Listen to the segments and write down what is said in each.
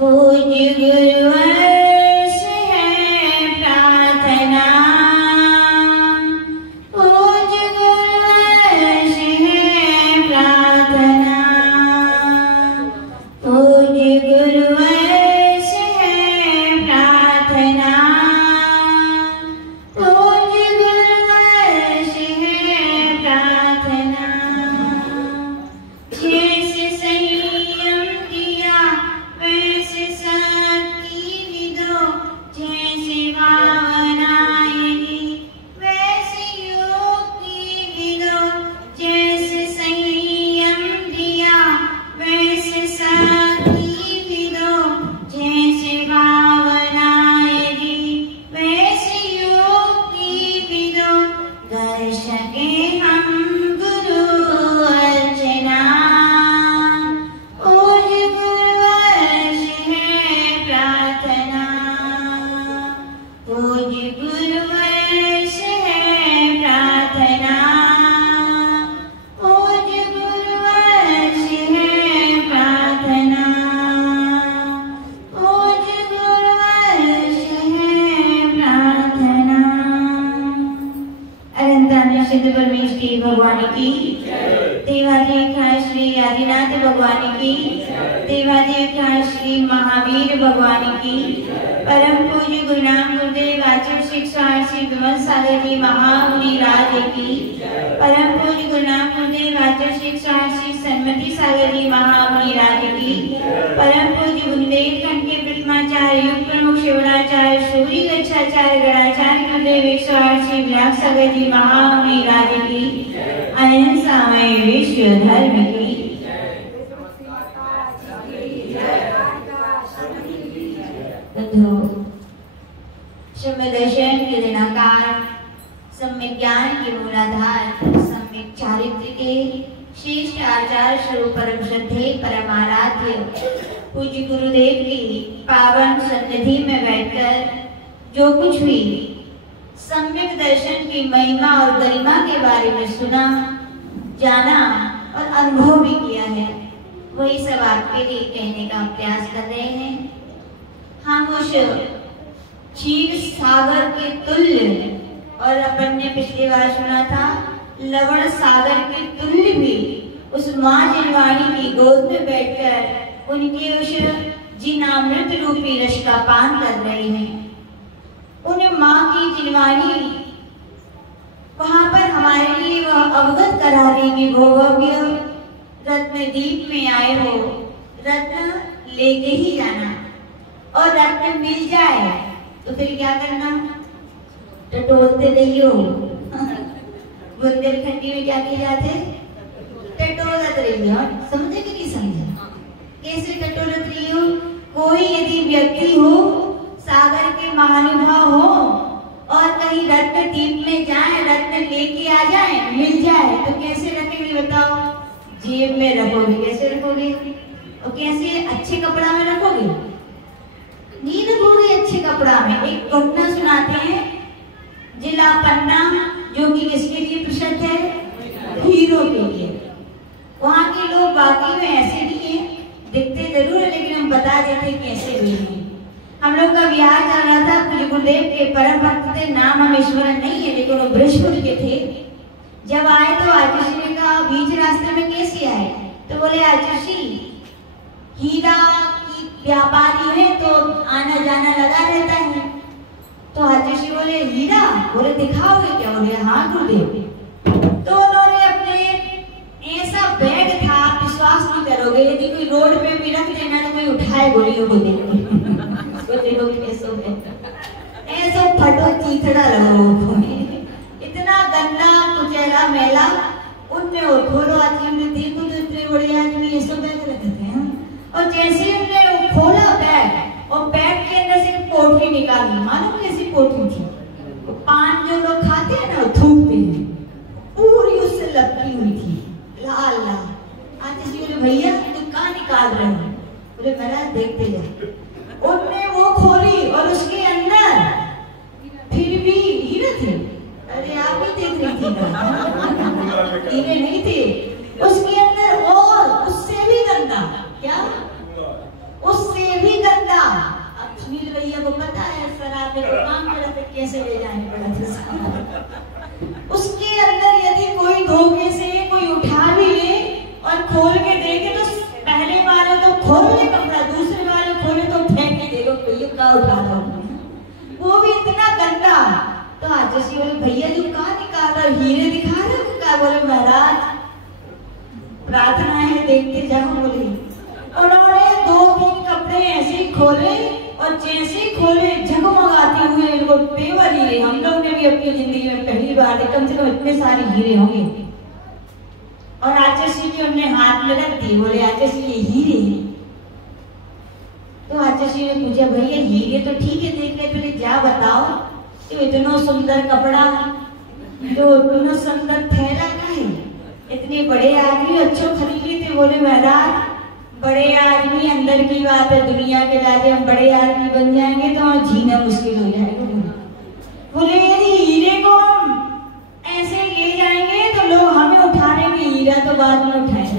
पूज्य गुरुवर से है प्रार्थना, पूज्य गुरुवर से है प्रार्थना, पूज्य गुरुवर से है प्रार्थना, पूज्य गुरुवर से है प्रार्थना। जैसे संयम दिया वैसे शक्ति भी दो, जैसे भावनाएं दी वैसे युक्ति भी दो, जैसे संयम दिया वैसे शक्ति भी दो, जैसे भावनाएं दी वैसे युक्ति भी दो। कर सके हम गुरु अर्चना, पूज्य गुरुवर से है प्रार्थना, पूज्य गुरुवर से है प्रार्थना, पूज्य गुरुवर से है प्रार्थना, पूज्य गुरुवर से है प्रार्थना। अनंतानंद सिद्ध परमेश्वरी भगवान की, देवाधिकाय श्री आदिनाथ भगवान की, देवाधिकाय श्री महावीर भगवान की, परम पूज्य गुरुनाम गुरुदेव आचार्य शिक्षा श्री विमल सागर जी महामुनि राज की, परम पूज्य गुरुनाम गुरुदेव आचार्य शिक्षा श्री सन्मति सागर जी महामुनि राज की, परम पूज्य गुरुदेव खंड के ब्रह्माचार्य युग प्रमुख शिवराचार्य सूर्य गच्छाचार्य गणाचार्य गुरुदेव 108 श्री विराट सागर जी महामुनि राज की, अहिंसामय विश्व धर्म की। सम्यक दर्शन के दिनाकार, सम्यक ज्ञान के मूलाधार, सम्यक चारित्र के श्रेष्ठ आचार्य स्वरूप परम श्रद्धेय परम आराध्य पूज्य गुरुदेव की पावन सन्निधि में बैठकर जो कुछ भी सम्यक दर्शन की महिमा और गरिमा के बारे में सुना, जाना और अनुभव भी किया है, वही सब आपके लिए कहने का प्रयास कर रहे हैं। हम उस क्षीर सागर के तुल्य, और अपन ने पिछली बार सुना था लवण सागर के तुल्य भी उस माँ जिनवाणी की गोद में बैठकर उनके उस जिनामृत रूपी रस का पान कर रहे हैं। उन माँ की जिनवाणी वहां पर हमारे लिए वह अवगत करा रही कि भोगव्य रत्न दीप में आए हो, रत्न लेके ही जाना, और रत्न मिल जाए तो फिर क्या करना, टटोलते रहियो। बुंदेलखंडी में क्या किए जाते, टटोलत रहियो। समझे कि नहीं समझे? कैसे टटोलत रहियो? कोई यदि व्यक्ति हो, सागर के महानुभाव हो, और कहीं रत्न दीप में जाए, रत्न लेके आ जाए, मिल जाए, तो कैसे रखेंगे बताओ? जेब में रखोगे। कैसे रखोगे? और कैसे अच्छे कपड़ा में रखोगे? नहीं रखोगे अच्छे कपड़ा में। एक घटना सुनाते हैं, जिला पन्ना, जो कि किसके लिए प्रसिद्ध है? हीरो के लिए। वहाँ के लोग बाकी में ऐसे नहीं है, दिखते जरूर है लेकिन हम बता देते कैसे हुए हैं। हम लोग का विहार चल रहा था, पूज्य गुरुदेव के परम भक्त थे, नाम हम स्मरण नहीं है लेकिन वो बृहस्पति के थे। जब आए तो आचार्य ने कहा बीच रास्ते में कैसे आए? तो बोले आचार्य हीरा की व्यापारी है तो आना जाना लगा रहता है। तो आचार्य बोले हीरा? बोले दिखाओगे क्या? बोले हाँ गुरुदेव। तो उन्होंने अपने ऐसा बैग था, आप विश्वास नहीं करोगे, यदि कोई रोड पे भी रख देना तो कोई उठाए गोलियों को देखो। ऐसा फटो चीथड़ा लगो, इतना गंदा कुचैला मेला। उनने खोलो आदमी ने देखो तो इतने बड़े आदमी ये सब बैग रखते हैं। और जैसे ही उन्होंने खोला बैग, और बैग के अंदर से पोटली निकाली, मालूम कैसी पोटली थी? पान जो लोग खाते हैं ना, थूकते हैं, पूरी उससे लपटी हुई थी, लाल लाल। आज बोले भैया तुम कहाँ निकाल रहे हो? बोले महाराज देखते जाओ। उनने वो खोली और उसके अंदर फिर भी हीरे थे। अरे आप ही देख रही थी ना, हीरे नहीं थे उसके अंदर। और उससे भी गंदा, क्या? उससे भी गंदा से ले जाने पड़ा था। उसके अंदर यदि कोई धोखे से कोई उठा भी ले और खोल के देखे तो पहले वाले तो खोल ले कपड़ा, दूसरे वाले खोले तो फेंक के देखो भैया क्या उठा था, वो भी इतना गंदा। तो आजसी बोले भैया जी कहाँ निकाल रहे, हीरे दिखा रहे क्या? बोले महाराज प्रार्थना है देखते जाओ। बोले उन्होंने 2-3 कपड़े ऐसे ही खोले और जैसे ही खोले झगमगाते हुए इनको पेवर हीरे, हम लोग ने भी अपनी जिंदगी में पहली बार देखे, कम से कम इतने सारे हीरे होंगे। और आचार्य जी हमने हाथ में रख दिए, बोले आचार्य ये हीरे। तो आचार्य ने पूछा भैया हीरे तो ठीक है देख रहे, पहले जा बताओ तो इतना सुंदर कपड़ा, तो इतना सुंदर थैला का है, इतने बड़े आदमी अच्छो खरीदे थे। बोले महाराज बड़े आदमी अंदर की बात है, दुनिया के राजे हम बड़े आदमी बन जाएंगे तो जीना मुश्किल हो जाएगा। बोले यदि हीरे को हम ऐसे ले जाएंगे तो लोग हमें उठाने, हीरा तो बाद में उठाएंगे।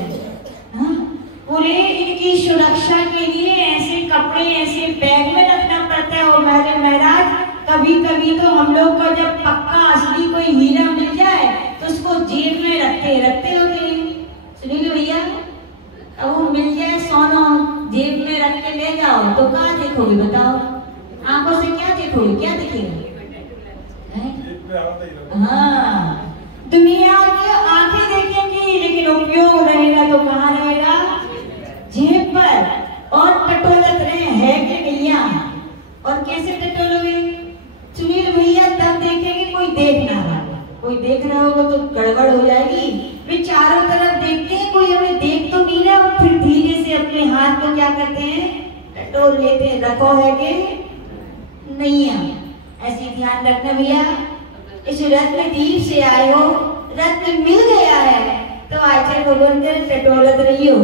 बोले इनकी सुरक्षा के लिए ऐसे कपड़े ऐसे बैग में रखना पड़ता है। और मेरे महाराज कभी कभी तो हम लोग को जब पक्का असली कोई हीरा मिल जाए तो उसको जेब में रखते हो कि सुनिए भैया, अब वो मिल जाए सोना जेब में रख के ले जाओ तो क्या देखोगे बताओ? आंखों से क्या देखोगे, क्या दिखेगा? हाँ, दुनिया की आंखें देखेंगी लेकिन उपयोग रहेगा तो कहाँ रहेगा? जेब पर। और टटोलत रहे है कि भैया, और कैसे टटोलोगे? सुनील भैया तब देखेंगे कोई देख ना रहा, कोई देख रहा होगा तो गड़बड़ हो जाएगी। वे चारों तरफ देखते हैं कोई हमें देख तो नहीं रहा, फिर धीरे से अपने हाथ को क्या करते हैं टटोल लेते हैं, रखो है कि नहीं है। ऐसे ध्यान रखना भैया, इस रत्न दीप से आए हो, रत्न मिल गया है तो आचार्य भगवान के टटोलत रही हो,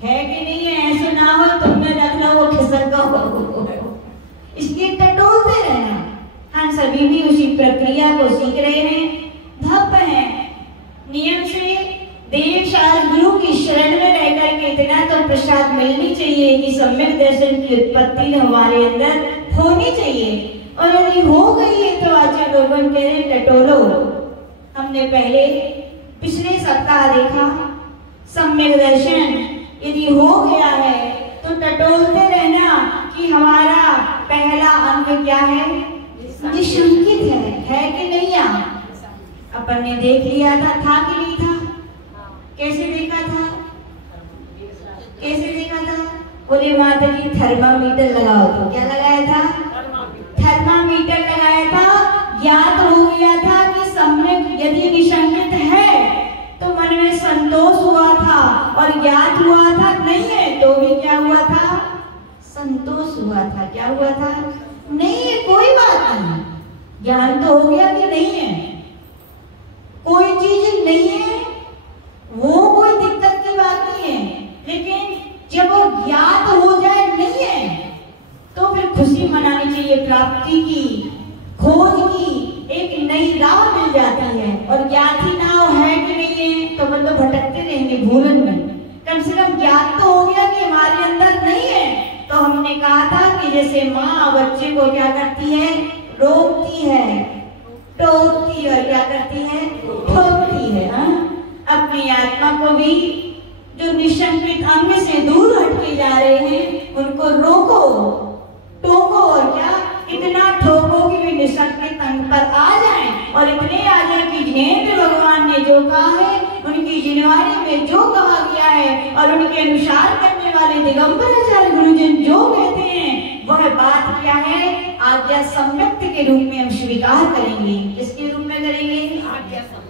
है कि नहीं है? ऐसा ना हो तुमने रख लो वो खिसक हो, इसलिए टटोलते रहना। हम सभी भी उसी प्रक्रिया को सीख रहे हैं, धप है नियम से देव शास्त्र गुरु की शरण में रहकर के इतना तो प्रसाद मिलनी चाहिए कि सम्यक दर्शन की उत्पत्ति हमारे अंदर होनी चाहिए। और यदि हो गई है तो आचार्य लोगों कह रहे टटोलो। हमने पहले पिछले सप्ताह देखा सम्यक दर्शन यदि हो गया है तो टटोलते रहना कि हमारा पहला अंग क्या है? निशंकित है कि नहीं? अपन ने देख लिया था कि नहीं था? कैसे देखा था? कैसे देखा था? बोले माता जी थर्मामीटर लगाओ, तो क्या लगाया था? थर्मामीटर लगाया था। ज्ञात हो गया था कि सम्यक यदि निशंकित है तो मन में संतोष हुआ था, और ज्ञात हुआ था नहीं है तो भी क्या हुआ था? संतोष हुआ था। क्या हुआ था? नहीं है कोई बात नहीं, ज्ञान तो हो गया कि नहीं है, कोई चीज नहीं है वो कोई दिक्कत की बात नहीं है। लेकिन जब वो ज्ञात हो जाए नहीं है तो फिर खुशी मनानी चाहिए, प्राप्ति की खोज की एक नई राह मिल जाती है। और ज्ञात ही ना हो है कि नहीं है तो मतलब भटकते रहेंगे भूलन में। कम से कम ज्ञात तो हो गया कि हमारे अंदर नहीं है। तो हमने कहा था कि जैसे माँ बच्चे को क्या करती है? रोकती है, टोकती है, क्या करती है? ठोकती है। अपनी आत्मा को भी जो निशंकित अंग से दूर हटके जा रहे हैं उनको रोको, टोको, और क्या इतना ठोको कि वे निशंकित अंग पर आ जाएं। और इतने आ जाए कि जिनेंद्र भगवान ने जो कहा है, उनकी जिनवाणी में जो कहा गया है और उनके अनुसार करने वाले दिगंबराचार्य गुरुजन जो कहते हैं वह बात क्या है? आज्ञा सम्यक्त के रूप में हम स्वीकार करेंगे। किसके रूप में करेंगे?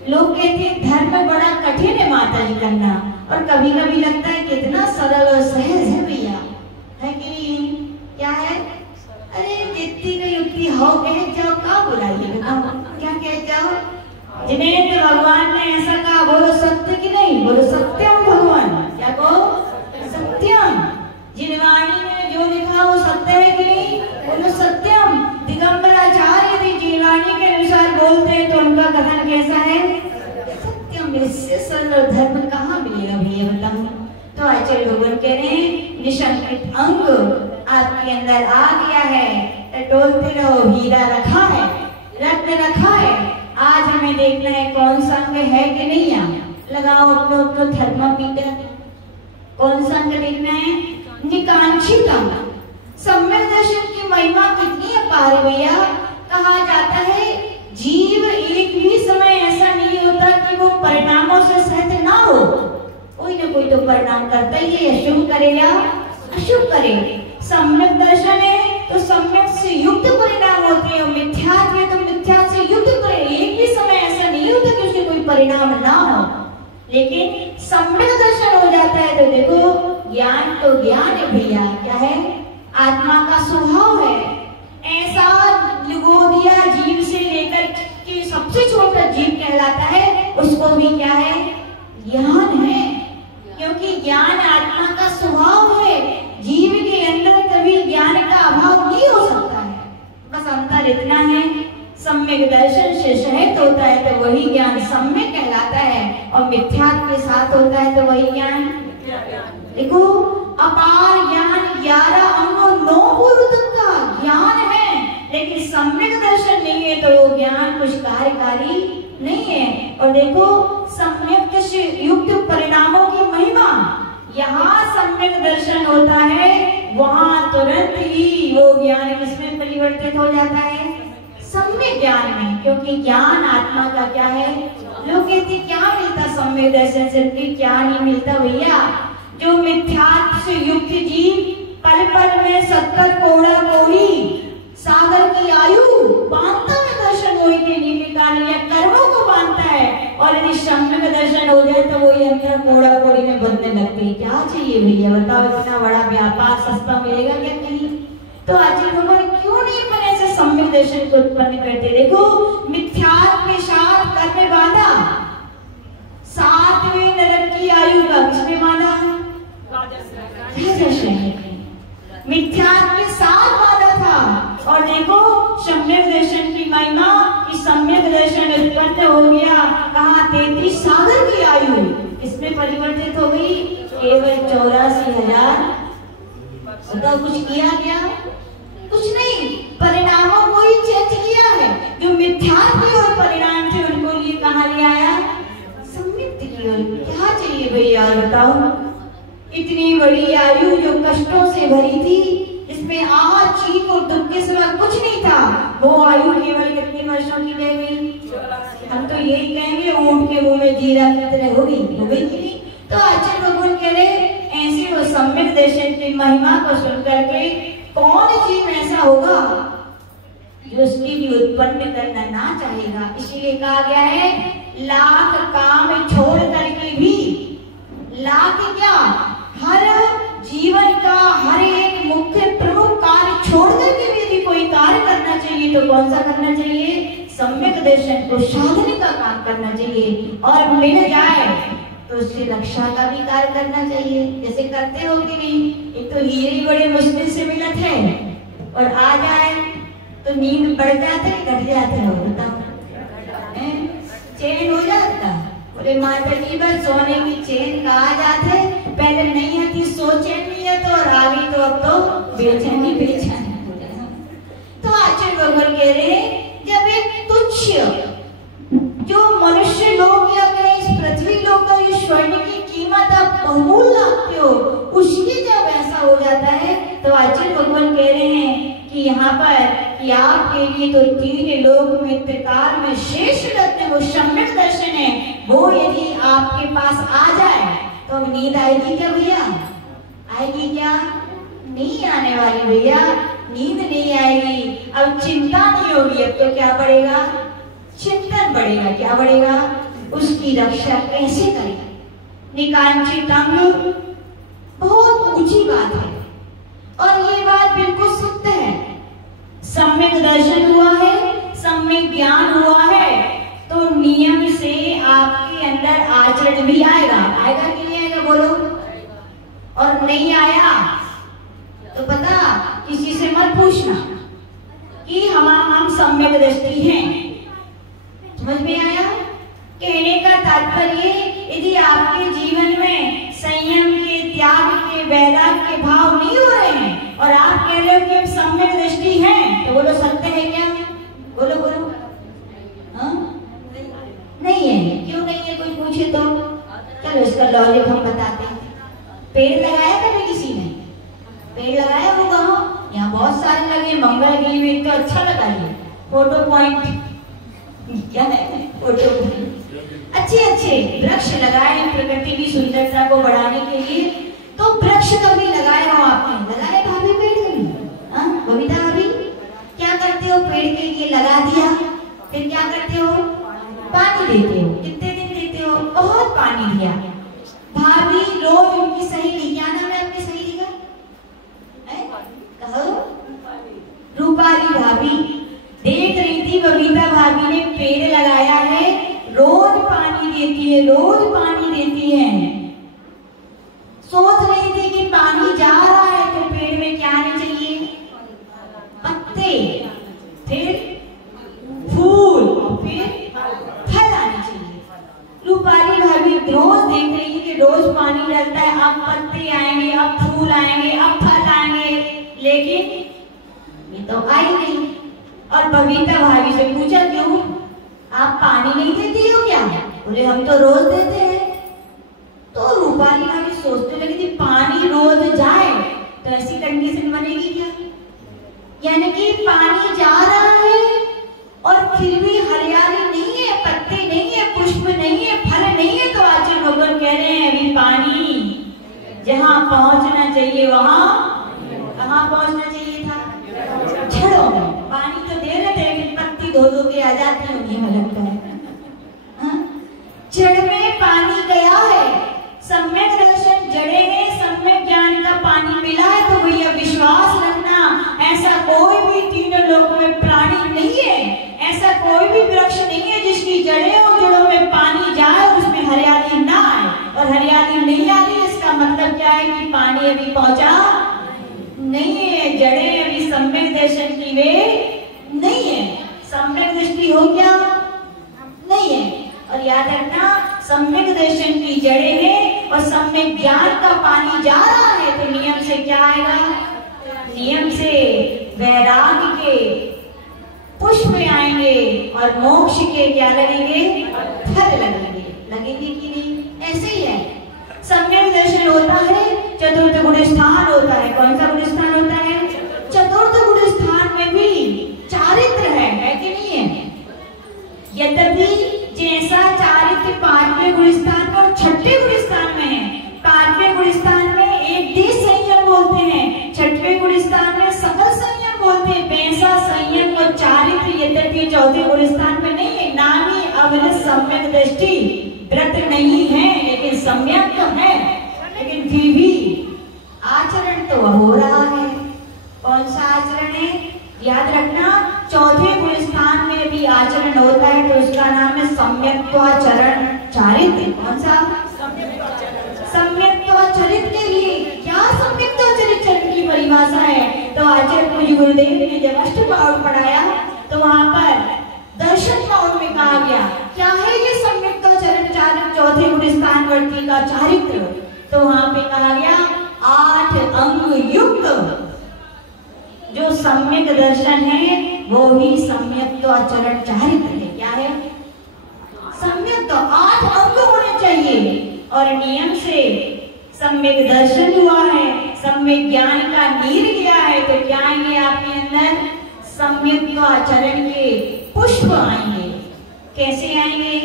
लोग कहते हैं धर्म बड़ा कठिन है माता जी करना, और कभी कभी लगता है कितना सरल और सहज है भैया, है कि नहीं? क्या है? अरे जितनी का युक्ति हो कह जाओ, का बुलाइए बताओ, क्या कह जाओ? जिनेंद्र भगवान ने ऐसा कहा, बोलो सत्य कि नहीं? बोलो सत्यम भगवान। क्या कहो? सत्यम। जिनवाणी में जो लिखा वो सत्य है कि नहीं? बोलो सत्यम। दिगंबराचार्य यदि जिनवाणी के अनुसार बोलते हैं तो उनका कथन कैसा है? सत्यम। इससे सरल धर्म कहाँ मिलेगा भैया बताओ? तो आचार्य भगवान कह रहे हैं निशंकित अंग आपके अंदर आ गया है, टटोलते रहो, हीरा रखा है रत्न रखा है, आज हमें देखना है कौन सा अंग है कि नहीं है। लगाओ अपने अपने थर्मामीटर, कौन सा अंग देखना है? निकांक्षित अंग। सम्यक दर्शन की महिमा कितनी अपार है भैया। कहा जाता है जीव एक भी समय ऐसा नहीं होता कि वो परिणामों से सहित ना हो, कोई ना कोई तो परिणाम करता ही है, शुभ करे या अशुभ करे। सम्यक दर्शन है तो सम्यक से युक्त परिणाम होते हैं, मिथ्यात्व है तो मिथ्या से युक्त करे। एक भी समय ऐसा नहीं होता कि उसके कोई परिणाम ना हो, लेकिन सम्यक दर्शन हो जाता है तो देखो ज्ञान तो ज्ञान है भैया, क्या है? आत्मा का स्वभाव है। ऐसा लुगोदिया जीव से लेकर के सबसे छोटा जीव कहलाता है, उसको भी क्या है? ज्ञान है, क्योंकि ज्ञान आत्मा का स्वभाव है। जीव के अंदर कभी ज्ञान का अभाव नहीं हो सकता है। बस अंतर इतना है, सम्यक दर्शन से सहित होता है तो वही ज्ञान सम्यक कहलाता है, और मिथ्यात्व के साथ होता है तो वही ज्ञान। देखो अपार ज्ञान 11 अंगों 9 पूर्वोत्तम का ज्ञान है, लेकिन सम्यक दर्शन नहीं है तो वो ज्ञान कुछ कार्यकारी नहीं है। और देखो सम्यक से युक्त परिणामों की महिमा, यहाँ सम्यक दर्शन होता है वहां तुरंत ही वो ज्ञान किसमें परिवर्तित हो जाता है? सम्यक ज्ञान में, क्योंकि ज्ञान आत्मा का क्या है? लोग कहते क्या मिलता सम्यक दर्शन से? क्या नहीं मिलता भैया। जो मिथ्यात्व से युक्त जीव पल पल में 70 कोड़ा कोड़ी सागर की आयु बांधता है, दर्शन वही के लिए निकाल लिया, कर्मों को बांधता है। और यदि सम्यक दर्शन हो जाए तो वही अंदर कोड़ा कोड़ी में बंधने लगते हैं। क्या चाहिए भैया बताओ, इतना बड़ा व्यापार सस्ता मिलेगा क्या कहीं? तो आचार्य भगवान क्यों नहीं अपने ऐसे सम्यक दर्शन को उत्पन्न करते? देखो मिथ्यात्व के साथ कर्म बांधा, 7वें नरक की आयु का किसमें बांधा? मिथ्यात्व के साथ बांधा था। और देखो सम्यक दर्शन की महिमा कि सम्यक दर्शन उत्पन्न हो गया, कहा 33 सागर की आयु इसमें परिवर्तित हो गई, केवल 84,000। बताओ कुछ किया क्या? कुछ नहीं, परिणामों को ही चेंज किया है। जो मिथ्यात्व और परिणाम थे उनको लिए कहा लिया आया? सम्यक की ओर। क्या चाहिए भैया बताओ? इतनी बड़ी आयु जो कष्टों से भरी थी, इसमें आह चीख और दुख के सिवा कुछ नहीं था, वो आयु केवल कितने वर्षों की रह गई? हम तो यही कहेंगे ऊंट के मुंह में जीरा की तरह हो गई कि नहीं? तो आचार्य भगवान कह रहे ऐसे वो सम्यक दर्शन की महिमा को सुन करके कौन जीव ऐसा होगा जो उसके लिए उत्पन्न करना ना चाहेगा। इसीलिए कहा गया है लाख काम छोड़ करके भी, लाख क्या, हर जीवन का हर एक मुख्य प्रमुख कार्य छोड़ करके भी यदि कोई कार्य करना चाहिए तो कौन सा करना चाहिए? सम्यक दर्शन को साधने का काम करना चाहिए। और मिल जाए तो उसकी रक्षा का भी कार्य करना चाहिए, जैसे करते हो कि नहीं? एक तो हीरे ही बड़े मुश्किल से मिलत है, और आ जाए तो नींद बढ़ जाते घट जाते हो, बताओ चैन हो जाता। बोले माता जी बस सोने की चैन कहा जाते, पहले नहीं आती सो चैन नहीं है तो रावी तो अब तो बेचैनी बेचैनी हो जाए। तो आचार्य भगवान कह रहे जब एक तुच्छ जो मनुष्य लोग या कहीं इस पृथ्वी लोग का ये स्वर्ण की कीमत आप बहुमूल लाते हो, उसकी जब ऐसा हो जाता है तो आचार्य भगवान कह रहे हैं कि यहाँ पर कि आपके लिए तो 3 लोक में त्रिकाल में श्रेष्ठ रत्न वो सम्यक दर्शन है, वो यदि आपके पास आ जाए तो अब नींद आएगी क्या भैया? आएगी क्या? नहीं आने वाली भैया, नींद नहीं आएगी। अब चिंता नहीं होगी, अब तो क्या बढ़ेगा? चिंतन बढ़ेगा। क्या बढ़ेगा? उसकी रक्षा कैसे करेगा? निकांक्षित अंग बहुत ऊंची बात है, और ये बात बिल्कुल सत्य है। सम्यक दर्शन हुआ है, सम्यक ज्ञान हुआ है, तो नियम से आपके अंदर आचरण भी आएगा। आएगा कि नहीं आएगा बोलो? और नहीं आया तो पता किसी से मत पूछना कि हम सम्यक दृष्टि हैं। समझ में आया? कहने का तात्पर्य यदि आपके जीवन में संयम के, त्याग के, वैराग्य के भाव नहीं हो रहे हैं और आप कह रहे हो कि हम सम्यक दृष्टि हैं, तो बोलो सत्य है क्या? बोलो बोलो चलो इसका लॉजिक हम बताते हैं। पेड़ लगाया कभी किसी ने? पेड़ लगाया होगा, यहाँ बहुत सारे लगे, मंगल गई में तो अच्छा लगा ये फोटो पॉइंट, क्या है फोटो पॉइंट। अच्छे वृक्ष लगाए प्रकृति की सुंदरता को बढ़ाने के लिए। तो वृक्ष कभी लगाए हो आपने? लगाए भाभी पेड़ कभी? बबीता भाभी क्या करते हो? पेड़ के लिए लगा दिया, फिर क्या करते हो? पानी देते हो। कितने दिन देते हो? बहुत पानी दिया। भाभी रोज उनकी सहेली, क्या नाम है आपकी सहेली का? कहो। रूपाली भाभी देख रही थी बबीता भाभी ने पेड़ लगाया है, रोज पानी देती है, रोज पानी देती है। सोच रही थी कि पानी जा रहा है तो पेड़ में क्या आने चाहिए? पत्ते, फिर फूल और फिर फल आने चाहिए। रूपाली भाभी रोज देख रही है कि रोज पानी डलता है, अब पत्ते आएंगे, अब फूल आएंगे, अब फल आएंगे, लेकिन ये तो आई नहीं। और बबीता भाभी से पूछा क्यों? आप पानी नहीं देती हो क्या? बोले हम तो रोज देते हैं। तो रूपाली भाभी सोचने लगी थी पानी रोज जाए तो ऐसी कंडीशन बनेगी क्या? यानी कि पानी जा रहा है और फिर भी हरियाली नहीं है, पत्ते नहीं है, पुष्प नहीं है, फल नहीं है। तो आचार्य भगवान कह रहे हैं अभी पानी जहाँ पहुंचना चाहिए वहां कहाँ पहुंचना चाहिए था? छड़ों में। पानी तो दे रहे थे लेकिन पत्ती धो धो के आ जाती होंगी, हमें लगता है। जड़ में पानी गया है, सम्यक दर्शन जड़े हैं, सम्यक ज्ञान का पानी मिला है। तो भैया विश्वास रखना, ऐसा कोई भी तीनों लोगों में प्राणी नहीं है, ऐसा कोई भी वृक्ष नहीं है जिसकी जड़ें और जड़ों में पानी जाए और उसमें हरियाली ना आए। और हरियाली नहीं आ रही, इसका मतलब क्या है कि पानी अभी पहुंचा नहीं है, जड़ें अभी सम्यक दर्शन की वे नहीं है। सम्यक दृष्टि हो क्या? नहीं है। और याद रखना सम्यक दर्शन की जड़ें हैं और सम्यक ज्ञान का पानी जा रहा है तो नियम से क्या आएगा? नियम से वैराग्य के पुष्प आएंगे और मोक्ष के क्या लगेंगे? फल लगेंगे। लगेंगे कि नहीं? ऐसे ही है। सम्यक दर्शन होता है, चतुर्थ गुण स्थान होता है। कौन सा गुण स्थान होता है? चतुर्थ गुण स्थान में भी चारित्र है कि नहीं है? यद्यपि जैसा चारित्र पांचवें गुण स्थान में और छठे गुण स्थान में है। पांचवें गुण स्थान में एक देश संयम बोलते हैं, छठवें गुण स्थान में सकल संयम बोलते हैं। वैसा संयम और चारित्र यद्यपि चौथे गुण स्थान में नहीं है। नामी अवृत सम्यक दृष्टि व्रत नहीं है लेकिन सम्यक तो है, लेकिन फिर भी आचरण तो हो रहा है। कौन सा आचरण है? याद रखना चौथे गुण स्थान में भी आचरण होता है तो उसका नाम है सम्यक्त्वाचरण चारित्र। कौन सा? सम्यक्त्वाचरित के लिए क्या सम्यक्त्वाचरित चरण की परिभाषा है? तो आचार्य पूज्य गुरुदेव ने जब अष्टपाउड पढ़ाया तो वहां पर दर्शन पाउड में कहा गया क्या है ये सम्यक्त्वाचरण चारित्र चौथे गुण स्थान वर्ती का चारित्र? तो वहां पे कहा गया 8 अंग युक्त जो सम्यक दर्शन है वो ही सम्यक्त्वाचरण चारित्र है। क्या है? सम्यक तो 8 अंग होने चाहिए और नियम से सम्यक दर्शन हुआ है, सम्यक ज्ञान का नीर गया है तो क्या आएंगे आपके अंदर? सम्यक्त्वाचरण के पुष्प आएंगे। कैसे आएंगे?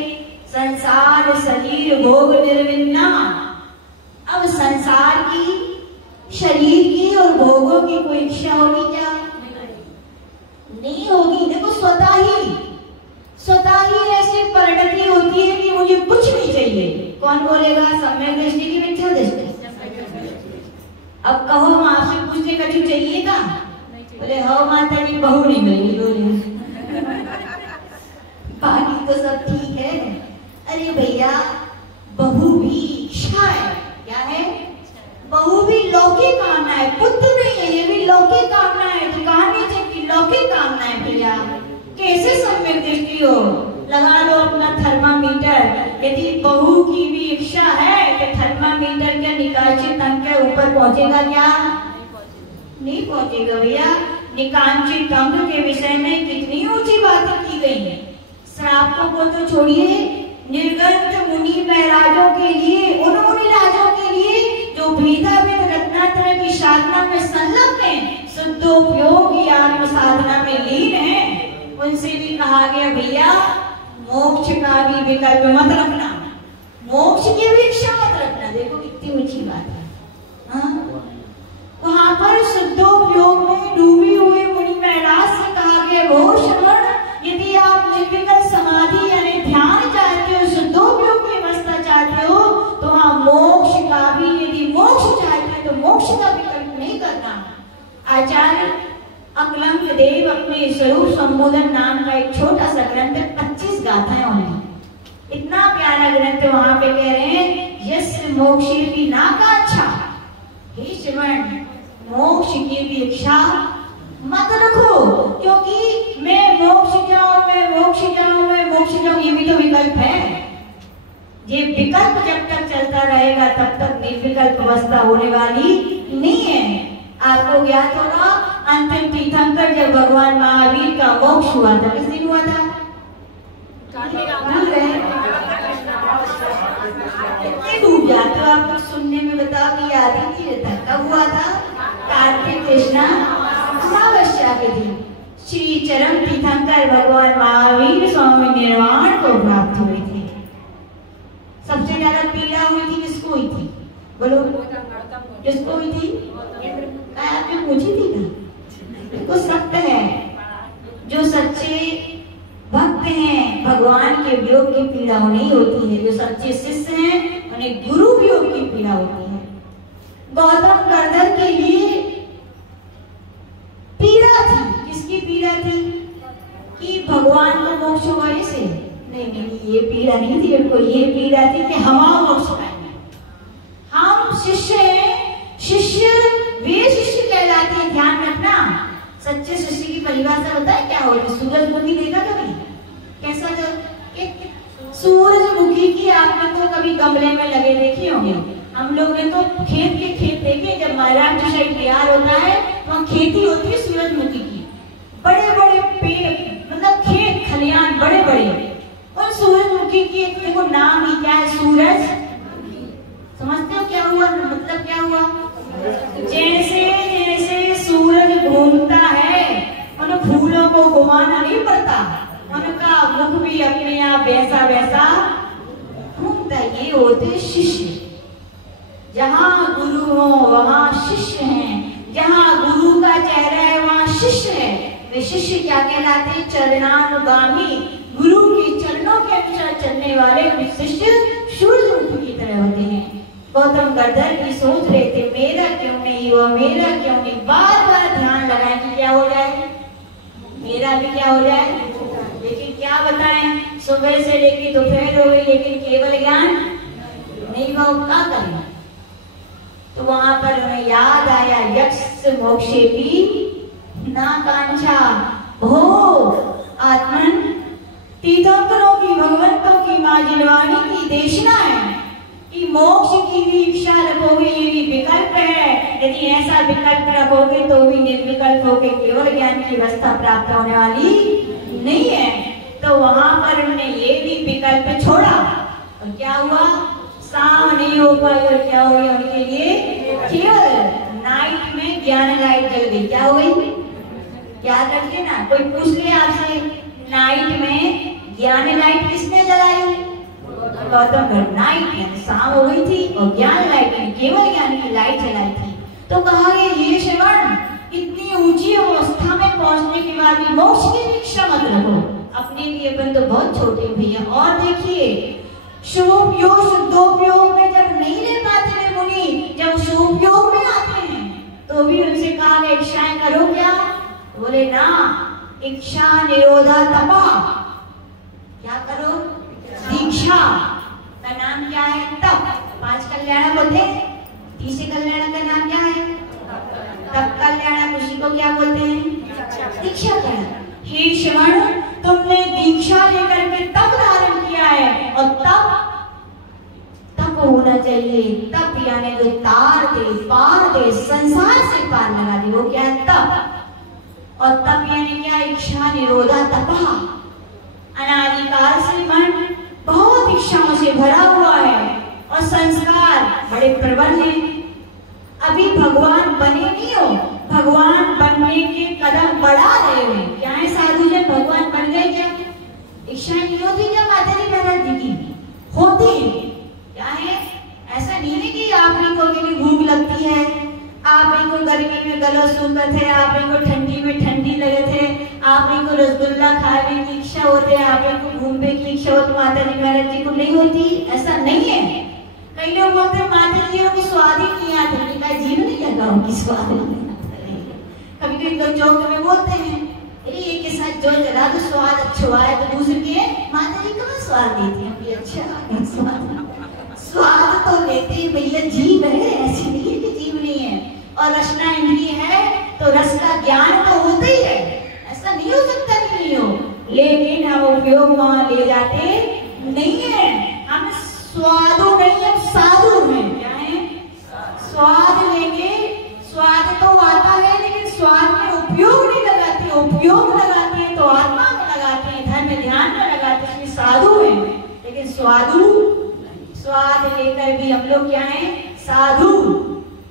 संसार शरीर भोग निर्विन्ना। अब संसार की, शरीर की और भोगों की कोई इच्छा होगी क्या? नहीं होगी। देखो स्वतः ही ऐसी परिणति होती है कि मुझे कुछ नहीं चाहिए। कौन बोलेगा? सम्यक दृष्टि की मिथ्या दृष्टि। अब कहो हम आपसे पूछने का जो चाहिएगा? बोले हो माता जी बहू नहीं मिली, बोले बाकी तो सब ठीक है। अरे भैया बहू भी इच्छा है। क्या है? बहू भी लौकिक कामना है, पुत्र नहीं है, ये भी लौकिक कामना है। दुकान में चलती लौकिक कामना है। भैया कैसे सम्यक दृष्टि हो? लगा लो अपना थर्मामीटर। यदि बहू की भी इच्छा है तो थर्मामीटर के निकांचित अंक के ऊपर पहुंचेगा क्या? नहीं पहुंचेगा भैया। निकांचित अंक के विषय में कितनी ऊंची बातें की गई है। श्रापों को तो छोड़िए, निर्गंत मुनि महराजों के लिए, उन मुनि राजों के लिए जो भेदाभेद रत्नात्रय की साधना में संलग्न है, शुद्धोपयोगी आत्म साधना में लीन है, उनसे भी कहा गया भैया मोक्ष का भी विकल्प मत रखना, मोक्ष की भी इच्छा मत रखना। देखो कितनी ऊंची बात है। हाँ? वहां पर शुद्धोपयोग में डूबी हुई मुनि महराज से कहा गया वो श्रवण, यदि आप निर्विकल्प समाधि यानी ध्यान चाहते हो, शुद्धोपयोग की अवस्था चाहते हो, तो हाँ मोक्ष का भी, यदि मोक्ष चाहते हैं तो मोक्ष का विकल्प नहीं करना। आचार्य अकलंक देव अपने स्वरूप संबोधन नाम का एक छोटा सा ग्रंथ, 25 गाथाएं होंगी, इतना प्यारा ग्रंथ, वहां पे कह रहे हैं यस्य मोक्षे की नाकांक्षा, हे श्रवण मोक्ष की भी इच्छा मत रखो, क्योंकि मैं मोक्ष जाऊं, मैं मोक्ष जाऊं, मैं मोक्ष जाऊं, ये भी तो विकल्प है। ये विकल्प जब तक चलता रहेगा तब तक निर्विकल्प अवस्था होने वाली नहीं है। आपको ज्ञात होगा अंतिम तीर्थंकर जब भगवान महावीर का मोक्ष हुआ था, किस दिन हुआ था? भूल गए? कितने डूब जाते हो आप सुनने में, बताओ कि याद ही नहीं रहता। कब हुआ था? कार्तिक कृष्णा अमावस्या के दिन श्री चरम तीर्थंकर भगवान महावीर स्वामी निर्वाण को प्राप्त हुए थे। सबसे ज्यादा पीड़ा हुई थी किसको हुई थी? बोलो किसको हुई थी? आपने पूछी थी ना? तो सत्य है, जो सच्चे भक्त हैं भगवान के वियोग की पीड़ा नहीं होती है, जो सच्चे शिष्य हैं उन्हें गुरु वियोग की पीड़ा होती है। गौतम गर्दन के लिए पीड़ा थी, किसकी पीड़ा थी? कि भगवान को मोक्ष होगा इसे? नहीं, ये पीड़ा नहीं थी उनको, ये पीड़ा थी कि हम मोक्ष पाएंगे। हम शिष्य हैं, शिष्य वे शिष्य कहलाते हैं। ध्यान रखना, सच्चे शिष्य की परिभाषा होता है क्या होगी? सूरजमुखी देखा कभी? कैसा? जो सूरजमुखी की आपने तो कभी गमले में लगे देखे होंगे। हम लोग ने तो खेत के खेत देखे, जब महाराष्ट्र साइड तैयार होता है तो खेती होती है सूरजमुखी की, बड़े बड़े पेड़, मतलब खेत खलियान बड़े बड़े, और सूरजमुखी की देखो नाम ही क्या है? सूरज। समझते हो क्या हुआ? मतलब क्या हुआ? जैसे जैसे सूरज घूमता है उन फूलों को घुमाना नहीं पड़ता, उनका मुख भी अपने आप वैसा वैसा घूमता। ये होते शिष्य। जहाँ गुरु हो वहाँ शिष्य हैं, जहाँ गुरु का चेहरा है वहाँ शिष्य है। वे शिष्य क्या कहलाते हैं? चरणानुगामी, गुरु के चरणों के अनुसार चलने वाले शिष्य सूरजमुखी की तरह होते हैं। गौतम गर्दन की सोच रहे थे मेरा क्यों नहीं हुआ, मेरा क्यों नहीं, बार बार ध्यान लगाए कि क्या हो जाए, मेरा भी क्या हो जाए। लेकिन क्या बताएं, सुबह से लेकर दोपहर हो गई लेकिन केवल ज्ञान नहीं हुआ, क्या करें? तो वहां पर उन्हें याद आया यक्ष मोक्षे की नाकांक्षा हो आत्मन। तीर्थंकरों की, भगवंतों की मां जिनवाणी की देशना है कि मोक्ष की भी इच्छा रखोगे ये भी विकल्प है। यदि ऐसा विकल्प रखोगे तो भी निर्विकल्प होकर केवल ज्ञान की अवस्था प्राप्त होने वाली नहीं है। तो वहां पर उन्होंने ये भी विकल्प छोड़ा और क्या हुआ? शाम नहीं हो पाई और क्या हो गया उनके लिए? केवल नाइट में ज्ञान लाइट जल गई। क्या हो गई? याद रखिए ना, कोई पूछ ले आपसे नाइट में ज्ञान लाइट किसने जलाई? गौतम गर्ग। नाइट में शाम हो गई थी और ज्ञान लाइट में केवल ज्ञान की लाइट जलाई थी। तो कहा गया ये श्रवण, इतनी ऊंची अवस्था में पहुंचने के बाद भी मोक्ष की इच्छा मत रखो। अपने लिए अपन तो बहुत छोटे भैया। और देखिए शुभोपयोग शुद्धोपयोग में जब नहीं रह पाते वे मुनि, जब शुभोपयोग में आते हैं तो भी उनसे कहा गया इच्छाएं करो क्या? बोले ना, इच्छा निरोधा तपा। क्या करो? दीक्षा का नाम क्या है? तप। 5 कल्याण बोलते हैं, तीसरे कल्याण का नाम क्या है? तप कल्याण। उसी को क्या बोलते हैं? दीक्षा कल्याण। हे श्रवण, तुमने दीक्षा लेकर के तप धारण किया है और तप होना चाहिए। तप यानी जो तार दे, पार दे, संसार से पार लगा दे, वो क्या है? तप। और तप यानी क्या? इच्छा निरोधा तपा। अनादिकाल से मन बहुत इच्छाओं से भरा हुआ है और संस्कार बड़े प्रबल हैं। अभी भगवान बने नहीं हो, भगवान बनने के कदम बढ़ा रहे हो। क्या है साधु जन, भगवान बन गए क्या? इच्छा नहीं होती क्या माता जी महाराज जी की? होती है। क्या है? ऐसा नहीं है कि आप ही को कभी भूख लगती है, आप ही को गर्मी में गला सूखत है, आप ही को ठंडी में ठंडी लगे थे, आप ही को रसगुल्ला खाने की इच्छा होती है, आप ही को घूमने की इच्छा होती, माता जी महाराज जी को नहीं होती? ऐसा नहीं है। कई लोग बोलते हैं माता जी को स्वाद ही नहीं आता, जीवन नहीं लगा उनकी स्वाद नहीं आता। कभी कभी लोग जोक में बोलते हैं एक के साथ जो जरा तो स्वाद अच्छा है, तो दूसरे के माता जी कहाँ स्वाद देती है? अच्छा स्वाद तो लेते हैं भैया, जीव है, ऐसी नहीं है कि जीव नहीं है। और रसना इंद्रिय है तो रस का ज्ञान तो होता ही है, ऐसा नहीं हो सकता कि नहीं हो, लेकिन हम उपयोग वहां ले जाते नहीं है। हम स्वादु नहीं, हम साधु हैं। क्या है? स्वाद लेंगे, स्वाद तो आता है लेकिन स्वाद में उपयोग नहीं लगाते, उपयोग लगाते हैं तो आत्मा में लगाते हैं, धर्म ध्यान में लगाते हैं, साधु है। लेकिन स्वाद लेकर भी हम लोग क्या है? साधु।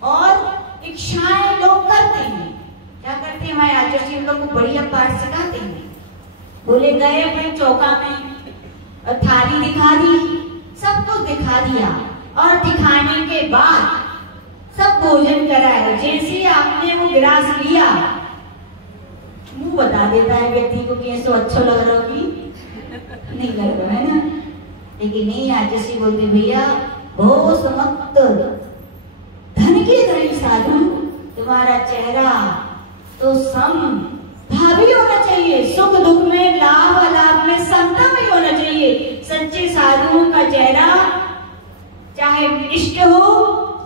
और इच्छाएं लोग करते हैं, क्या करते हैं? हमारे आचार्य जी हम लोग को बढ़िया पाठ सिखाते हैं। बोले गए अपने चौका में और थाली दिखा दी, सब कुछ दिखा दिया, और दिखाने के बाद सब भोजन कराए। जैसे आपने वो गिलास लिया, मुंह बता देता है व्यक्ति को कि ऐसा अच्छा लग रहा हो कि नहीं लग रहा है ना। लेकिन नहीं, आज जैसे बोलते भैया हो समक्त धन के धनी साधु, तुम्हारा चेहरा तो सम भावी होना चाहिए, सुख दुख में, लाभ अलाभ में समता में होना चाहिए। सच्चे साधुओं का चेहरा चाहे इष्ट हो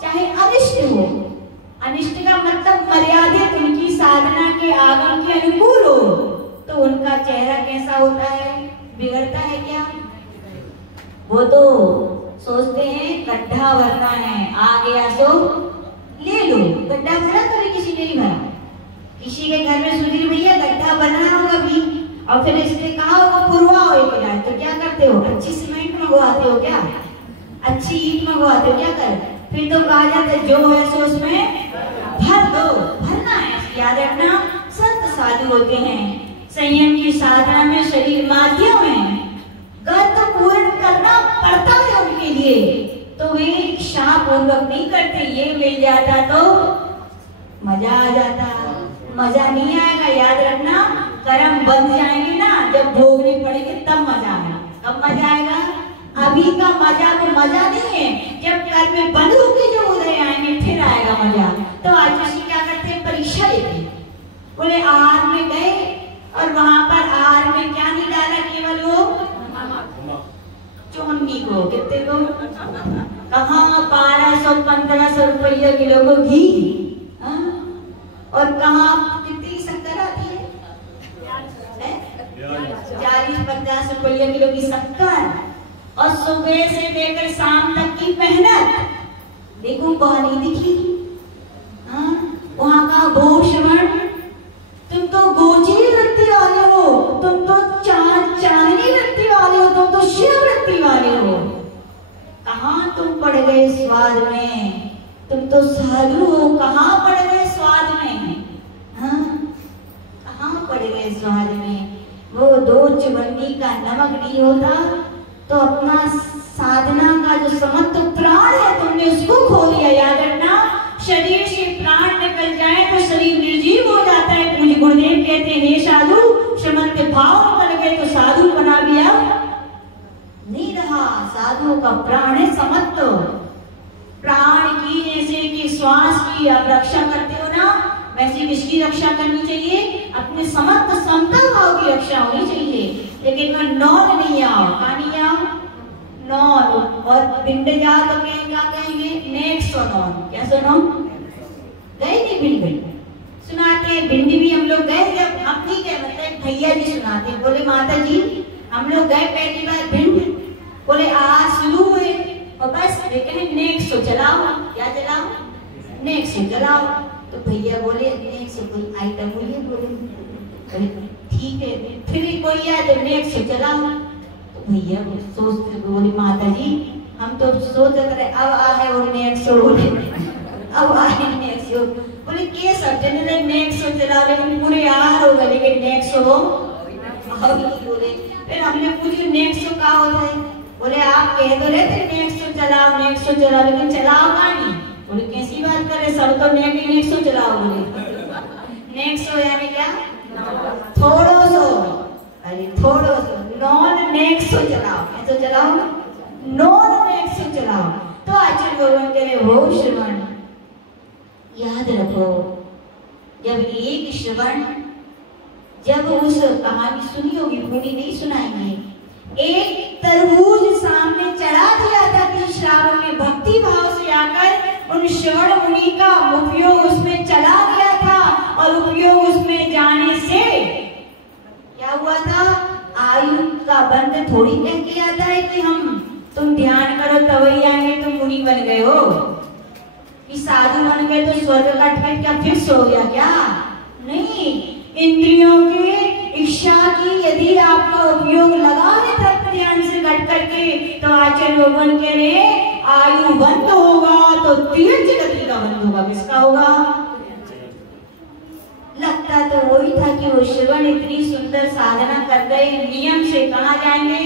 चाहे अनिष्ट हो, अनिष्ट का मतलब मर्यादित, उनकी साधना के आगम के अनुकूल हो, तो उनका चेहरा कैसा होता है? बिगड़ता है क्या? वो तो सोचते हैं गड्ढा भरना है, आ गया सो ले लो। गड्ढा भरा कभी किसी ने नहीं भरा। किसी के घर में सुधीर भैया गड्ढा बना होगा भी, और फिर इसने कहा होगा पुरवा हो, तो क्या करते हो? अच्छी सीमेंट मंगवाते हो क्या? अच्छी ईंट मंगवाते हो क्या? कर फिर तो कहा जाता है जो है सो उसमें भर दो, भरना है। याद रखना, संत साधु होते हैं, संयम की साधना में शरीर माध्यम है, गर्त पूर्ण करना पड़ता है उनके लिए, तो वे इच्छा पूर्वक नहीं करते। ये मिल जाता तो मजा आ जाता, मजा नहीं आएगा। याद रखना, कर्म बंध जाएंगे ना, जब भोगने पड़ेंगे तब मजा आएगा। कब मजा आएगा? अभी का मजा वो मजा नहीं है, जब कर्म में बंद होके जो उदय आएंगे फिर आएगा मजा। तो आज क्या करते हैं? परीक्षा लेते हैं। बोले आहार में गए और वहां पर आहार में क्या नहीं डाला? केवल वो चोन्नी को, कितने को? कहाँ 1200-1500 रुपया किलो को घी, और कहाँ कितनी शक्कर आती है? 40-50 रुपया किलो की शक्कर, और सुबह से लेकर शाम तक की मेहनत। देखो कहानी दिखी, वहां का भूषण, तुम तो गोची वृत्ति वाले हो, तुम तो चांदनी वृत्ति वाले हो, तुम तो शिव वृत्ति वाले हो। कहाँ तुम पड़ गए स्वाद में? तुम तो साधु हो, कहाँ पड़ गए स्वाद में? कहाँ पड़ गए स्वाद में? वो 2 चवन्नी का नमक नहीं होता तो अपना साधना का जो समत्व प्राण है तुमने उसको खो लिया। याद रखना, शरीर से प्राण निकल जाए तो शरीर निर्जीव हो जाता है। मुझे गुरुदेव कहते हैं हे साधु, समत्व भाव बन गए तो साधु बना लिया नहीं रहा। साधु का प्राण है समत्व। प्राण की जैसे कि श्वास की आप रक्षा करते हो ना, वैसे किसकी रक्षा करनी चाहिए? अपने समत्व समता भाव की रक्षा होनी चाहिए। लेकिन मैं नॉन नहीं आओ, कहानी आओ नॉन, और पिंड जा तो क्या कहेंगे? Next non. क्या सुनो? गए नहीं भिंड? सुनाते हैं भिंड भी हम लोग गए, जब हम नहीं गए, मतलब भैया जी सुनाते हैं। बोले माता जी हम लोग गए पहली बार भिंड, बोले आज शुरू हुए और बस लेकिन नेक्स्ट चलाओ। क्या चलाओ? नेक्स्ट चलाओ। तो भैया बोले नेक्स्ट कोई आइटम बोलिए, बोले ठीक है। फिर कोई आया तो नेक्स्ट चलाओ। तो भैया सोचते बोली माता जी हम तो सोच रहे अब आहे और नेक्स्ट बोले अब आहे नेक्स्ट बोले के सब जने नेक्स्ट चला लेकिन पूरे यार हो गए लेकिन नेक्स्ट हो बोले फिर हमने पूछा नेक्स्ट का होता है बोले आप कह तो रहे थे नेक्स्ट चलाओ लेकिन चलाओ नहीं बोले कैसी बात कर रहे सब तो नेक्स्ट चलाओ बोले नेक्स्ट यानी क्या थोड़ो सो अरे थोड़ो सो नॉन नेक्स्ट चलाओ ऐसे चलाओ नॉन नेक्स्ट चलाओ तो आचार्य भगवान कह रहे हो श्रवण याद रखो जब एक श्रवण जब उस कहानी सुनी होगी पूरी नहीं सुनाएंगे एक तरबूज सामने चढ़ा दिया था कि श्रावण में भक्ति भाव से आकर उन श्रवण मुनि का उपयोग उसमें चला गया था और उपयोग उसमें जाने से क्या हुआ था आयु का बंध थोड़ी कह के आता है कि हम तुम ध्यान करो तभी आएंगे तुम मुनि बन गए हो कि साधु बन गए तो स्वर्ग का टिकट क्या फिक्स हो गया क्या नहीं इंद्रियों के इच्छा की यदि आपका उपयोग लगा तत्व ध्यान से घट करके तो आचार्य भगवान कह रहे आयु बंद होगा तो तीर्थ गति का बंद होगा किसका होगा लगता तो वही था कि वो श्रवण इतनी सुंदर साधना कर गए नियम से कहाँ जाएंगे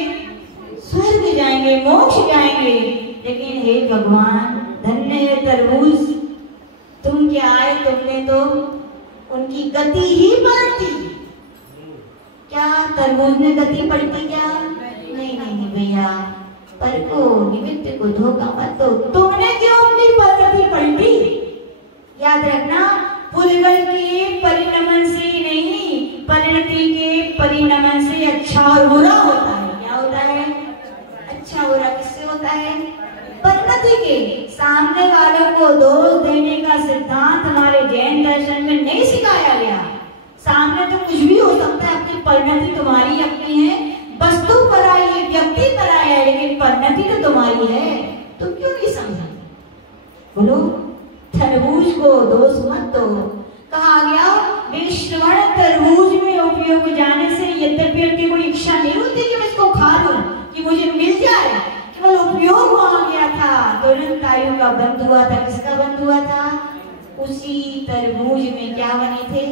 स्वर्ग जाएंगे मोक्ष जाएंगे लेकिन हे भगवान धन्य है तरबूज तुम क्या आए तुमने तो उनकी गति ही पलटी क्या तरबूज ने गति पलटी क्या नहीं भैया पर को निमित्त को धोखा मत दो तुमने क्यों अपनी गति पलटी याद रखना पुलगल के परिणमन से नहीं परिणति के परिणमन से अच्छा और बुरा होता है क्या होता है अच्छा बुरा किससे होता है परिणति के सामने वालों को दोष देने का सिद्धांत हमारे जैन दर्शन में नहीं सिखाया गया सामने तो कुछ भी हो सकता है अपनी परिणति तुम्हारी अपनी है वस्तु पराई है व्यक्ति पराया है लेकिन परिणति तो तुम्हारी है तुम क्यों नहीं समझा बोलो तरबूज को दोष मत दो कहा गया विश्रवण तरबूज में उपयोग जाने से यद्यपि कोई इच्छा नहीं होती कि मैं इसको खा लूं कि मुझे मिल जाए केवल उपयोग वहां गया था तुरंत आयु का बंद हुआ था किसका बंद हुआ था उसी तरबूज में क्या बने थे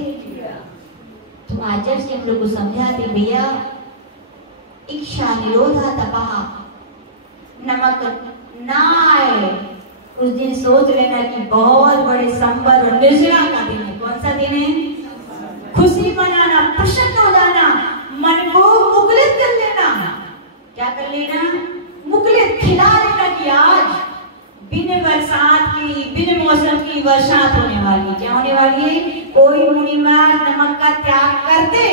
तो आचार्य से हम लोग को समझाते भैया इच्छा निरोधा तपा नमक ना आए उस दिन सोच लेना कि बहुत बड़े संबर और निर्जला का दिन है कौन सा दिन है खुशी मनाना प्रसन्न हो जाना मन को मुखलित कर लेना क्या कर लेना मुखलित खिला लेना कि आज बिन बरसात की बिन मौसम की बरसात होने वाली क्या होने वाली है कोई मुनिमार नमक का त्याग करते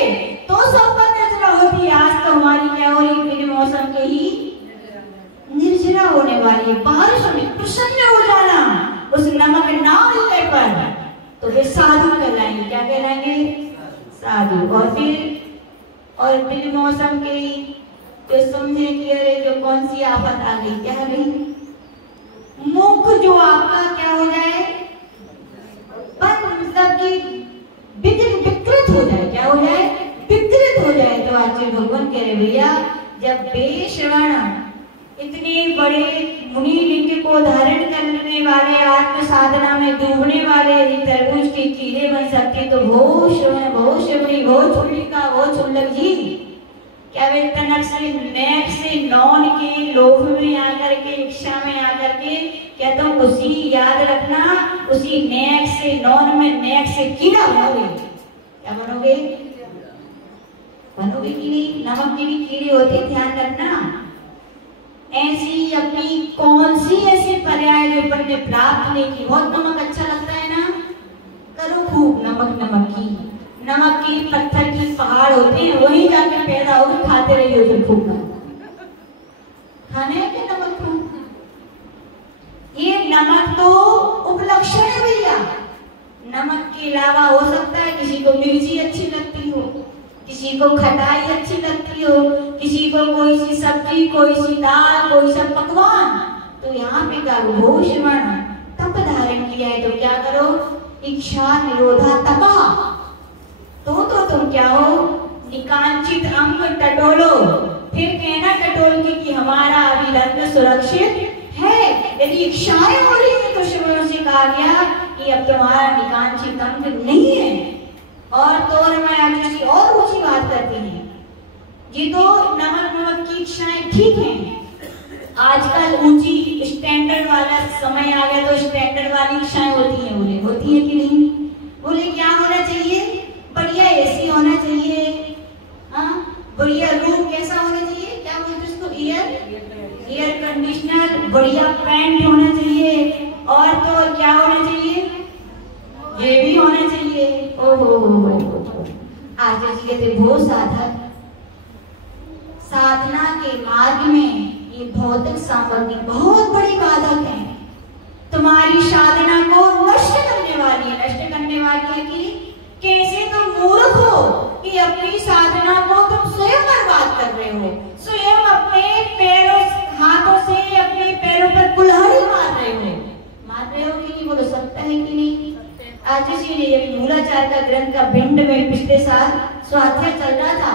तो संपन्न निर्जला होती आज तो हमारी क्या हो रही बिन मौसम के ही निर्जला होने वाली है बारिश में प्रसन्न हो जाना उस नमक ना मिलने पर तो वे साधु कहलाएंगे क्या कहलाएंगे साधु और फिर और बिन मौसम के जो समझे कि अरे जो कौन सी आफत आ गई क्या गई मुख जो आपका क्या हो जाए मतलब कि विकृत हो जाए क्या हो जाए विकृत हो जाए तो आचार्य भगवान कह रहे भैया जब बेश्रवण इतने बड़े मुनि लिंग को धारण करने वाले आत्म साधना में डूबने वाले तरबूज के कीड़े बन सकते तो वो श्रवणी वो चुल्लिका वो चुल्लक जी क्या वे तनक से नेक से नौन के लोभ में आकर के इच्छा में आकर के क्या तुम उसी याद रखना उसी नेक से नौन में नेक से कीड़ा बनोगे क्या बनोगे बनोगे कीड़ी नमक के भी कीड़े होते ध्यान रखना ऐसी अपनी कौन सी ऐसी पर्याय जो अपन ने प्राप्त नहीं की बहुत नमक अच्छा लगता है ना करो खूब नमक की नमक की पत्थर की पहाड़ होते हैं वही जाके पैदा होकर खाते रहिए फिर खूब खाने है क्या नमक खूब ये नमक तो उपलक्षण है भैया नमक के अलावा हो सकता है किसी को मिर्ची अच्छी लगती हो किसी को खटाई अच्छी लगती हो किसी को कोई सी सब्जी कोई सी दाल कोई सा पकवान तो यहाँ पे करो श्रवण तप धारण किया है तो क्या करो इच्छा निरोधा तपा तो तुम क्या हो निकांचित अंग टटोलो फिर कहना टटोल के कि हमारा अभी रत्न सुरक्षित है। यदि इच्छाएं हो रही है तो शिवरों से कहा गया कि अब तुम्हारा निकांची तंत्र नहीं है। और तो मैं आगे और ऊंची बात करती हैं, ये तो नमक की इच्छाएं ठीक हैं। आजकल ऊंची स्टैंडर्ड वाला समय आ गया तो स्टैंडर्ड वाली इच्छाएं होती हैं, बोले होती है कि नहीं? बोले क्या होना चाहिए? बढ़िया एसी होना चाहिए, बढ़िया रूम कैसा होना चाहिए, क्या बोलते उसको, एयर कंडीशनर, बढ़िया पैंट होना चाहिए, और तो क्या होना चाहिए, ये भी होना चाहिए। ओहो आज जी कहते वो साधक साधना के मार्ग में ये भौतिक सामग्री बहुत बड़ी बाधक है, तुम्हारी साधना को नष्ट करने वाली है। नष्ट करने वाली है कि कैसे तुम मूर्ख हो कि अपनी साधना को तुम स्वयं बर्बाद कर रहे हो, स्वयं अपने पैरों हाथों से अपने पैरों पर कुल्हाड़ी मार रहे हो कि नहीं? बोलो सकता है कि नहीं? आज इसीलिए मूलाचार का ग्रंथ का भिंड में पिछले साल स्वाध्याय चल रहा था,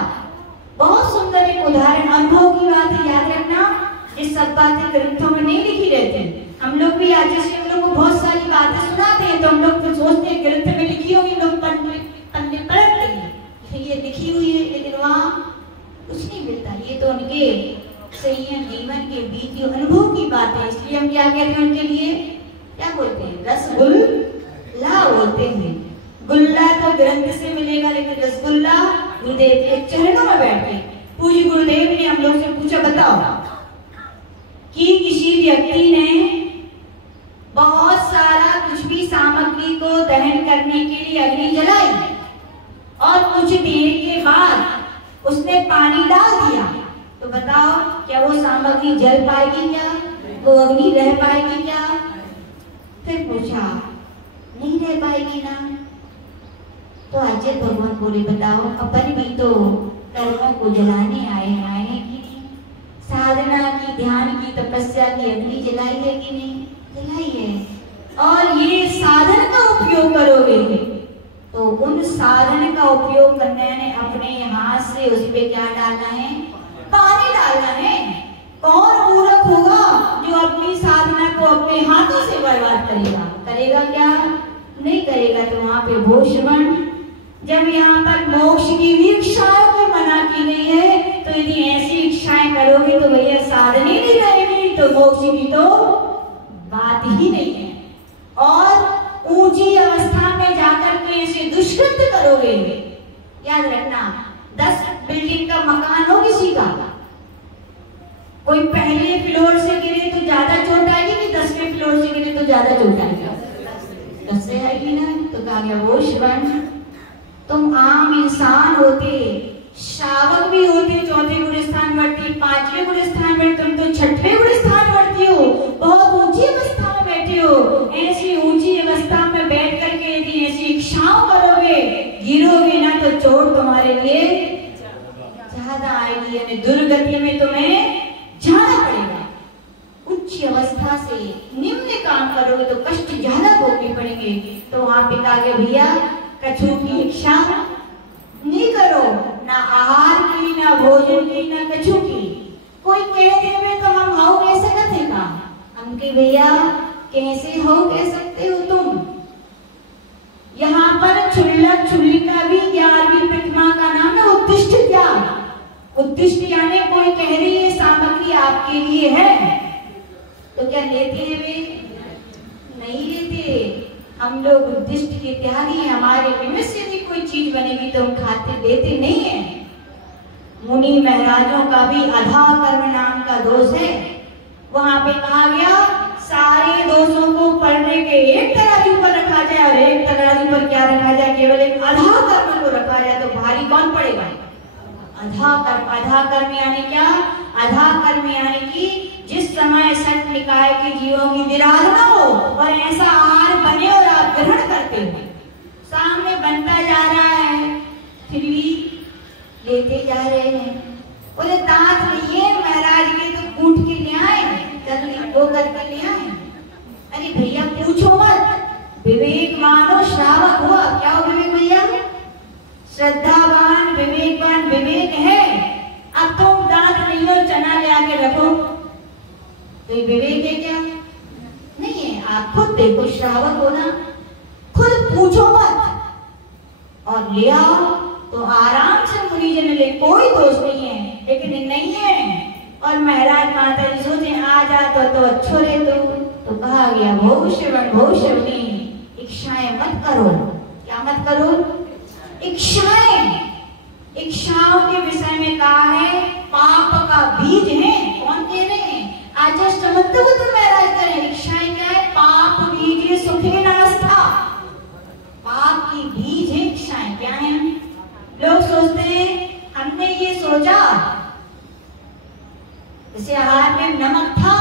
बहुत सुंदर एक उदाहरण अनुभव की बात है, याद रखना। ये सब बातें ग्रंथों में नहीं लिखी रहती, हम लोग भी आज जैसे हम लोग को बहुत सारी बातें सुनाते हैं तो हम लोग फिर सोचते हैं ग्रंथ में लिखी होगी, लोग पढ़ते पढ़ते हैं ये लिखी हुई है, लेकिन वहाँ कुछ नहीं मिलता। ये तो उनके संयम जीवन के बीती अनुभव की बात है, इसलिए हम क्या कहते हैं उनके लिए, क्या बोलते हैं, रसगुल्ला बोलते हैं। गुल्ला तो ग्रंथ से मिलेगा, लेकिन रसगुल्ला गुरुदेव के चरणों में बैठ के पूज्य गुरुदेव ने हम लोग से पूछा, बताओ कि किसी व्यक्ति ने बहुत सारा कुछ भी सामग्री को दहन करने के लिए अग्नि जलाई और कुछ देर के बाद उसने पानी डाल दिया, तो बताओ क्या वो सामग्री जल पाएगी क्या, वो अग्नि रह पाएगी क्या? फिर पूछा नहीं रह पाएगी ना। तो अजय भगवान बोले बताओ अपन भी तो कर्मों को जलाने आए हैं कि नहीं? साधना की, ध्यान की, तपस्या की अग्नि जलाई है कि नहीं? जलाई है। और ये साधन का उपयोग करोगे तो उन साधन का उपयोग करने ने अपने हाथ से उस पे क्या डालना है, पानी डालना है। कौन मूर्ख होगा जो अपनी साधना को अपने हाथों से बर्बाद करेगा? करेगा क्या? नहीं करेगा। तो वहां पे वो श्रवण, जब यहाँ पर मोक्ष की भी इच्छाओं को मना की गई है, तो यदि ऐसी इच्छाएं करोगे तो भैया साधन ही नहीं रहेगी, तो मोक्ष की तो बात ही नहीं है। और ऊंची अवस्था में जाकर के ऐसे दुष्कृत्य करोगे, याद रखना 10 बिल्डिंग का मकान हो किसी का, कोई पहले फ्लोर से गिरे तो ज्यादा चोट आएगी कि 10वें फ्लोर से गिरे तो ज्यादा चोट आएगी? 10 से आएगी ना। तो कहा गया वो श्रवण, तुम आम इंसान होते, श्रावक भी होते, 4थे गुण स्थान बढ़ती, 5वें गुण स्थान में तुम तो 6ठे गुण स्थान बढ़ती हो, बहुत ऊंची अवस्था में बैठे हो। ऐसी ऊंची अवस्था में बैठ करके यदि ऐसी इच्छाओं करोगे, गिरोगे ना तो चोट तुम्हारे लिए ज्यादा आएगी, यानी दुर्गति में तुम्हें जाना पड़ेगा। उच्च अवस्था से निम्न काम करोगे तो कष्ट ज्यादा भोगने पड़ेंगे। तो वहां पे कहा गया भैया कछु की इच्छा नहीं करो, ना आहार की, ना भोजन की, ना कछु की। कोई कह देवे तो हम हाउ कैसे करते का, हम के भैया कैसे हो कह सकते हो तुम? यहाँ पर क्षुल्लक क्षुल्लिका भी 11वीं प्रतिमा का नाम है उत्तिष्ठ त्याग। उत्तिष्ठ यानी कोई कह रही है सामग्री आपके लिए है, तो क्या लेते हैं वे? नहीं लेते। हम लोग उद्दिष्ट के त्यागी हैं, हमारे निमित्त से भी कोई चीज बनेगी तो हम खाते देते नहीं है। मुनि महाराजों का भी अधा कर्म नाम का दोष है। वहां पे कहा गया सारे दोषों को पढ़ने के एक तराजू पर रखा जाए और एक तराजू पर क्या रखा जाए, केवल एक अधा कर्म को रखा जाए तो भारी कौन पड़ेगा? अधा कर्म। अधा कर्म यानी क्या? अधा कर्म यानी कि जिस समय सठ निकाय के जीवों की विराधना हो और ऐसा आहार बने और आप ग्रहण करते हो, सामने बनता जा रहा है फिर भी लेते जा रहे हैं। बोले दांत लिए महाराज के तो कूट के ले आए, वो करके ले आए। अरे भैया पूछो मत, विवेक मानो श्रावक हुआ। क्या हो विवेक भैया? श्रद्धावान विवेकवान विवेक है। अब तुम दांत नहीं कोई विवेक है क्या? नहीं है। आप खुद देखो, श्रावक हो ना, खुद पूछो मत और ले आओ तो आराम से मुनि जन ले, कोई दोष नहीं है। लेकिन नहीं है। और महाराज माता जी सोचे आ जाता तो अच्छो रे। तो कहा गया भविष्यवणी इच्छाएं मत करो। क्या मत करो? इच्छाओं के विषय में कहा है पाप का बीज है। कौन कह रहे हैं? आजस्ट मतलब तो महाराज करें। इच्छाएं क्या है? पाप बीज सुखे नास्ता। पाप की बीज है इच्छाएं। क्या है? लोग सोचते हैं हमने ये सोचा जैसे आहार में नमक था,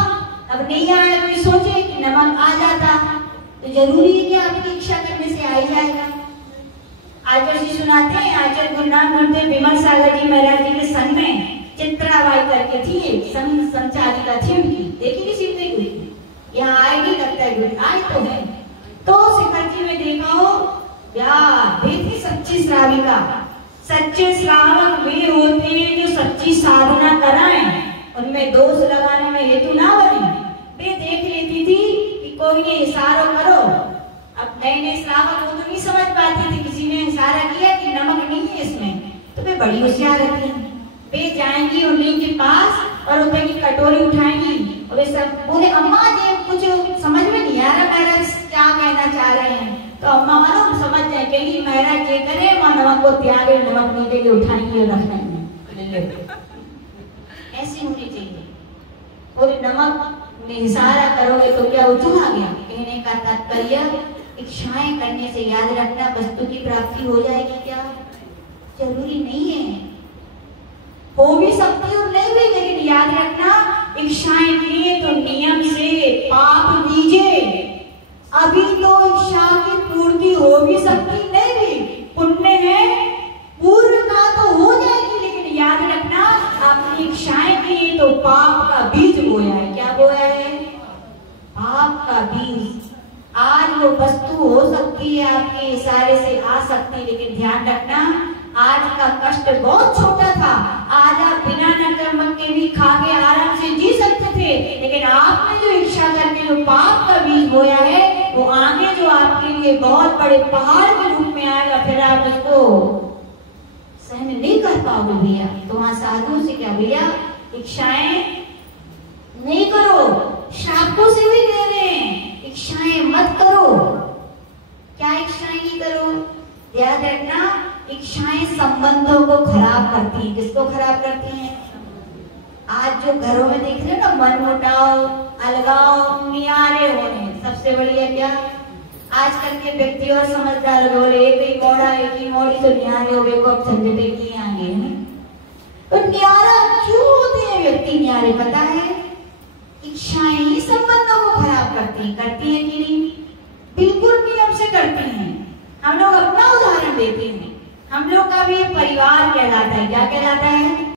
अब नहीं आया, कोई सोचे कि नमक आ जाता तो जरूरी है कि आपकी इच्छा करने से आ ही जाएगा। आचार्य जी सुनाते हैं, आचार्य गुरुनाथ गुरुदेव विमल सागर जी महाराज जी के संग में चित्राबाई करके थी, संचालिका थी उनकी। देखी किसी ने? कोई यहाँ आएगी लगता है, गुरु आए तो है। तो शिखर जी में देखा हो यार, देखी सच्ची श्राविका। सच्चे श्रावक वे होते हैं जो सच्ची साधना कराएं, उनमें दोष लगाने में हेतु ना बने। वे देख लेती थी कि कोई ने इशारा करो। अब नए श्रावक वो तो नहीं समझ पाती थी, किसी ने इशारा किया कि नमक नहीं है इसमें, तो वे बड़ी होशियार रहती हैं। वे जाएंगी उन्हीं के पास और उधर की कटोरी उठाएंगी और वे सब बोले अम्मा जी कुछ समझ में नहीं आ रहा महाराज क्या कहना चाह रहे हैं। तो अम्मा मानो समझ जाए कहीं महाराज ये करे, मां नमक को त्यागे, नमक नहीं देके उठाएंगी और रखेंगे। ऐसी होनी चाहिए। और नमक में इशारा करोगे तो क्या उछला गया? कहने का तात्पर्य इच्छाएं करने से याद रखना वस्तु की प्राप्ति हो जाएगी क्या? जरूरी नहीं है। हो भी सकती और नहीं भी, लेकिन याद रखना इच्छाएं किए तो नियम से पाप दीजिए। अभी तो इच्छा की पूर्ति हो भी सकती, नहीं भी पुण्य है, पूर्ण का तो हो जाएगी, लेकिन याद रखना आपने इच्छाएं की तो पाप का बीज बोया है। क्या बोया है? पाप का बीज। आज वो वस्तु हो सकती है आपके इशारे से आ सकती, लेकिन ध्यान रखना आज का कष्ट बहुत छोटा था। आज आप बिना नमक के भी खा के आराम से जी सकते थे, लेकिन आपने जो इच्छा करके जो पाप का बीज बोया है वो आगे जो आपके लिए बहुत बड़े पहाड़ के रूप में आएगा, फिर आप उसको सहन नहीं कर पाओगे भैया। तो वहां साधु से क्या भैया, इच्छाएं नहीं करो। शापों से भी कह रहे हैं इच्छाएं मत करो। क्या इच्छाएं नहीं करो? याद रखना इच्छाएं संबंधों को खराब करती हैं। किसको खराब करती हैं? आज जो घरों में देख रहे हो ना, मनमुटाव, अलगाव, नियारे होने, सबसे बढ़िया क्या आजकल के व्यक्ति और समझदार बोले एक ही मोड़ा, एक ही मोड़ी तो नियारे हो गए, को अब झंझटे किए आगे हैं। तो नियारा क्यों होते हैं व्यक्ति नियारे? पता है, इच्छाएं ही संबंधों को खराब करती हैं कि नहीं? बिल्कुल नियम से करती हैं। हम लोग अपना उदाहरण देते हैं। हम लोग का भी परिवार कहलाता है। क्या कहलाता है?